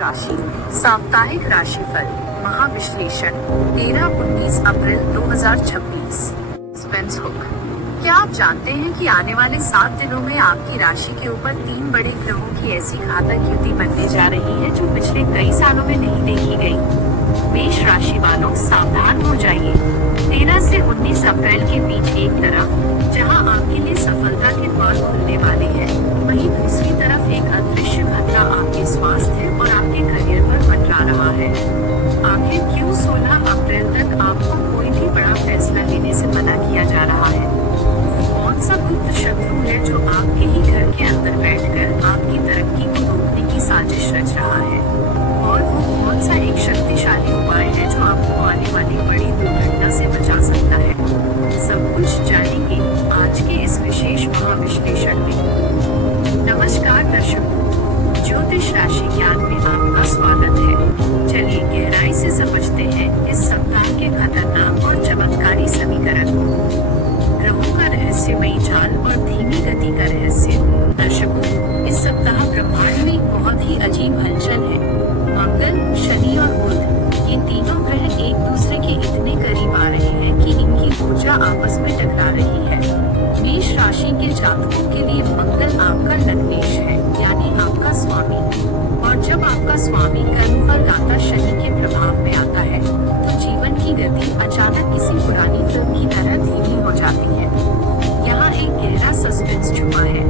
राशि साप्ताहिक राशिफल महाविश्लेषण 13-19 अप्रैल 2026। Suspense hook. क्या आप जानते हैं कि आने वाले 7 दिनों में आपकी राशि के ऊपर 3 बड़े ग्रहों की ऐसी घातक युति बनने जा रही है जो पिछले कई सालों में नहीं देखी गई। मेष राशि वालों सावधान हो जाइए। 13 से 19 अप्रैल के बीच एक तरफ जहां आपके लिए सफलता के द्वार खुलने वाले हैं, वहीं दूसरी तरफ एक अदृश्य खतरा आपके स्वास्थ्य और आपके करियर पर मंडरा रहा है। आखिर क्यों 16 अप्रैल तक आपको कोई भी बड़ा फैसला लेने से मना किया जा रहा है? कौन सा गुप्त शत्रु है जो आपके ही घर के अंदर बैठकर आपकी तरक्की को रोकने की साजिश रच रहा है? और वो कौन सा एक शक्तिशाली उपाय है जो आपको आने वाली बड़ी दुर्घटना से बचा सकता है? सब कुछ जानेंगे आज के इस विशेष महाविश्लेषण में। नमस्कार दर्शकों, ज्योतिष राशि ज्ञान में आपका स्वागत है। चलिए गहराई से समझते हैं इस सप्ताह के खतरनाक और चमत्कारी समीकरण, ग्रहों का रहस्यमयी जाल और धीमी गति का रहस्य। दर्शकों, इस सप्ताह ब्रह्मांड में बहुत ही अजीब हलचल है। मंगल, शनि और बुध, ये तीनों ग्रह एक दूसरे के इतने करीब आ रहे हैं कि इनकी ऊर्जा आपस में टकरा रही है। मेष राशि के जातकों के लिए मंगल आपका लग्नेश है, यानी आपका स्वामी, और जब आपका स्वामी कर्मफल दाता शनि के प्रभाव में आता है तो जीवन की गति अचानक किसी पुरानी फिल्म की तरह धीमी हो जाती है। यहाँ एक गहरा सस्पेंस छुपा है।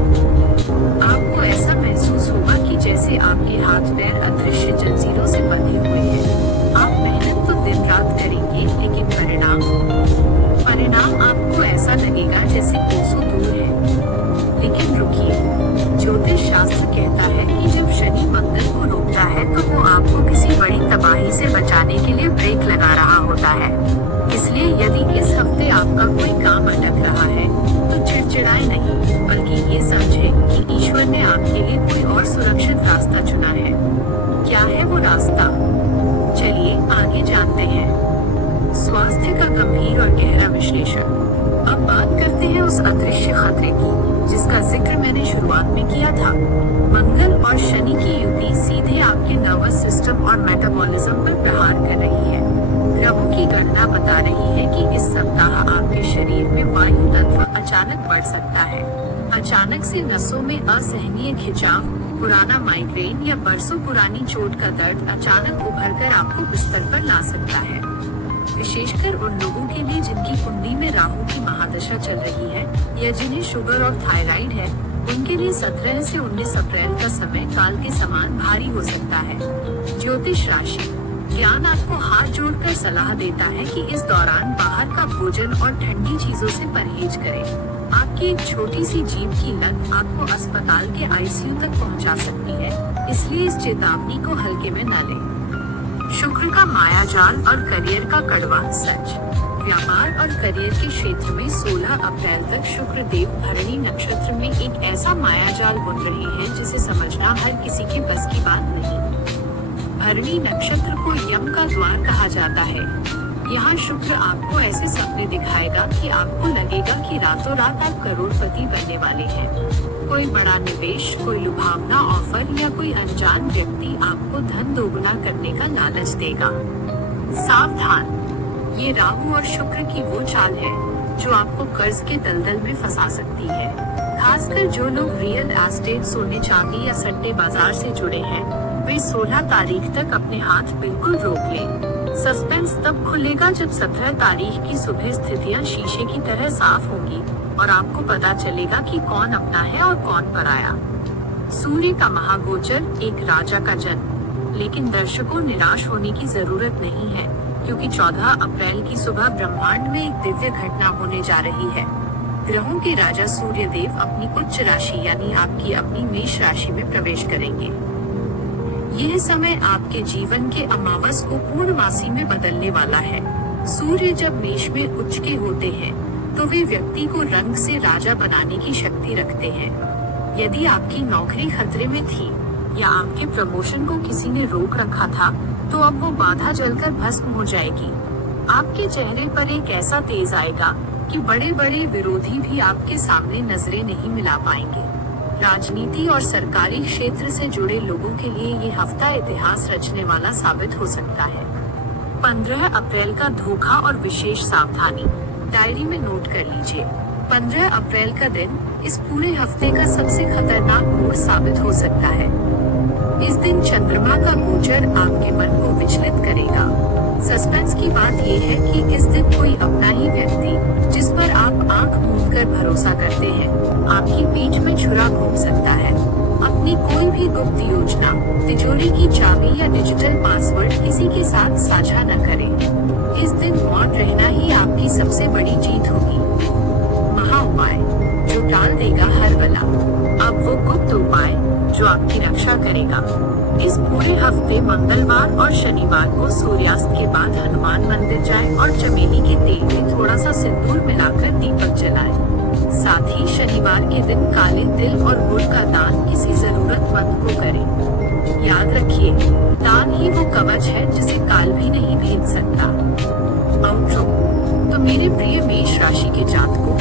आपको ऐसा महसूस होगा कि जैसे आपके हाथ पैर अदृश्य जंजीरों से बंधे हुए हैं। आप मेहनत तो दिन रात करेंगे, लेकिन परिणाम आपको ऐसा लगेगा जैसे कोसों दूर है। लेकिन रुकिए, ज्योतिष शास्त्र कहता है कि जब शनि मंगल को रोकता है तो वो आपको किसी बड़ी तबाही से बचाने के लिए ब्रेक लगा रहा होता है। इसलिए यदि इस हफ्ते आपका कोई काम अटक रहा है तो चिड़चिड़ाए नहीं, बल्कि ये समझें कि ईश्वर ने आपके लिए कोई और सुरक्षित रास्ता चुना है। क्या है वो रास्ता? चलिए आगे जानते हैं। स्वास्थ्य का गंभीर और गहरा विश्लेषण। अब बात करते हैं उस अदृश्य खतरे की जिसका जिक्र मैंने शुरुआत में किया था। मंगल और शनि की युति सीधे आपके नर्वस सिस्टम और मेटाबॉलिज्म पर प्रहार कर रही है। ग्रहों की गणना बता रही है कि इस सप्ताह आपके शरीर में वायु तत्व अचानक बढ़ सकता है। अचानक से नसों में असहनीय खिंचाव, पुराना माइग्रेन या बरसों पुरानी चोट का दर्द अचानक उभर कर आपको बिस्तर पर ला सकता है। विशेषकर उन लोगों के लिए जिनकी कुंडली में राहु की महादशा चल रही है या जिन्हें शुगर और थायराइड है, उनके लिए 17 से 19 अप्रैल का समय काल के समान भारी हो सकता है। ज्योतिष राशि ज्ञान आपको हाथ जोड़कर सलाह देता है कि इस दौरान बाहर का भोजन और ठंडी चीजों से परहेज करें। आपकी एक छोटी सी जीभ की लत आपको अस्पताल के आईसीयू तक पहुंचा सकती है, इसलिए इस चेतावनी को हल्के में न लें। शुक्र का मायाजाल और करियर का कड़वा सच। व्यापार और करियर के क्षेत्र में 16 अप्रैल तक शुक्र देव भरणी नक्षत्र में एक ऐसा मायाजाल बुन रहे हैं जिसे समझना हर किसी के बस की बात नहीं। भरणी नक्षत्र को यम का द्वार कहा जाता है। यहाँ शुक्र आपको ऐसे सपने दिखाएगा कि आपको लगेगा कि रातों रात आप करोड़पति बनने वाले हैं। कोई बड़ा निवेश, कोई लुभावना ऑफर या कोई अनजान व्यक्ति आपको धन दोगुना करने का लालच देगा। सावधान, ये राहु और शुक्र की वो चाल है जो आपको कर्ज के दलदल में फंसा सकती है। खासकर जो लोग रियल एस्टेट, सोने चांदी या सट्टे बाजार से जुड़े हैं, वे 16 तारीख तक अपने हाथ बिल्कुल रोक लें। सस्पेंस तब खुलेगा जब 17 तारीख की सुबह स्थितियां शीशे की तरह साफ होंगी और आपको पता चलेगा कि कौन अपना है और कौन पराया। सूर्य का महागोचर, एक राजा का जन्म। लेकिन दर्शकों, निराश होने की जरूरत नहीं है, क्योंकि 14 अप्रैल की सुबह ब्रह्मांड में एक दिव्य घटना होने जा रही है। ग्रहों के राजा सूर्य देव अपनी उच्च राशि यानी आपकी अपनी मेष राशि में प्रवेश करेंगे। यह समय आपके जीवन के अमावस को पूर्णमासी में बदलने वाला है। सूर्य जब मेष में उच्च के होते हैं तो वे व्यक्ति को रंग से राजा बनाने की शक्ति रखते हैं। यदि आपकी नौकरी खतरे में थी या आपके प्रमोशन को किसी ने रोक रखा था, तो अब वो बाधा जलकर भस्म हो जाएगी। आपके चेहरे पर एक ऐसा तेज आएगा कि बड़े बड़े विरोधी भी आपके सामने नजरें नहीं मिला पाएंगे। राजनीति और सरकारी क्षेत्र से जुड़े लोगों के लिए ये हफ्ता इतिहास रचने वाला साबित हो सकता है। 15 अप्रैल का धोखा और विशेष सावधानी, डायरी में नोट कर लीजिए। 15 अप्रैल का दिन इस पूरे हफ्ते का सबसे खतरनाक मोड़ साबित हो सकता है। इस दिन चंद्रमा का गोचर आपके मन को विचलित करेगा। सस्पेंस की बात यह है कि इस दिन कोई अपना ही व्यक्ति, जिस पर आप आंख मूंद कर भरोसा करते हैं, आपकी पीठ में छुरा घूम सकता है। अपनी कोई भी गुप्त योजना, तिजोरी की चाबी या डिजिटल पासवर्ड किसी के साथ साझा न करें। इस दिन मौन रहना ही आपकी सबसे बड़ी जीत होगी। महा उपाय जो टाल देगा हर बला। अब वो गुप्त उपाय जो आपकी रक्षा करेगा। इस पूरे हफ्ते मंगलवार और शनिवार को सूर्यास्त के बाद हनुमान मंदिर जाएं और चमेली के तेल में थोड़ा सा सिंदूर मिलाकर दीपक जलाएं। साथ ही शनिवार के दिन काले तिल और गुड़ का दान किसी जरूरतमंद को करें। याद रखिए, दान ही वो कवच है जिसे काल भी नहीं भेद सकता। आउटरो। तो मेरे प्रिय मेष राशि के जातकों,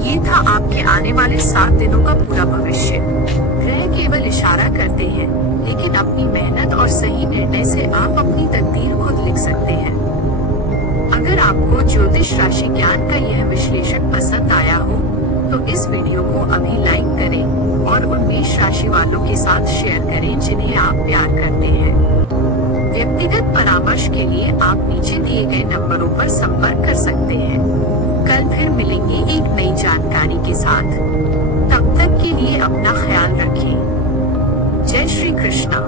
ये था आपके आने वाले 7 दिनों का पूरा भविष्य। ग्रह केवल इशारा करते हैं, लेकिन अपनी मेहनत और सही निर्णय से आप अपनी तकदीर खुद लिख सकते हैं। अगर आपको ज्योतिष राशि ज्ञान का यह विश्लेषण पसंद आया हो, तो इस वीडियो को अभी लाइक करें और उन मेष राशि वालों के साथ शेयर करें जिन्हें आप प्यार करते हैं। व्यक्तिगत परामर्श के लिए आप नीचे दिए गए नंबरों पर संपर्क कर सकते हैं। कल फिर मिलेंगे एक नई जानकारी के साथ। तब तक के लिए अपना ख्याल रखें। जय श्री कृष्णा।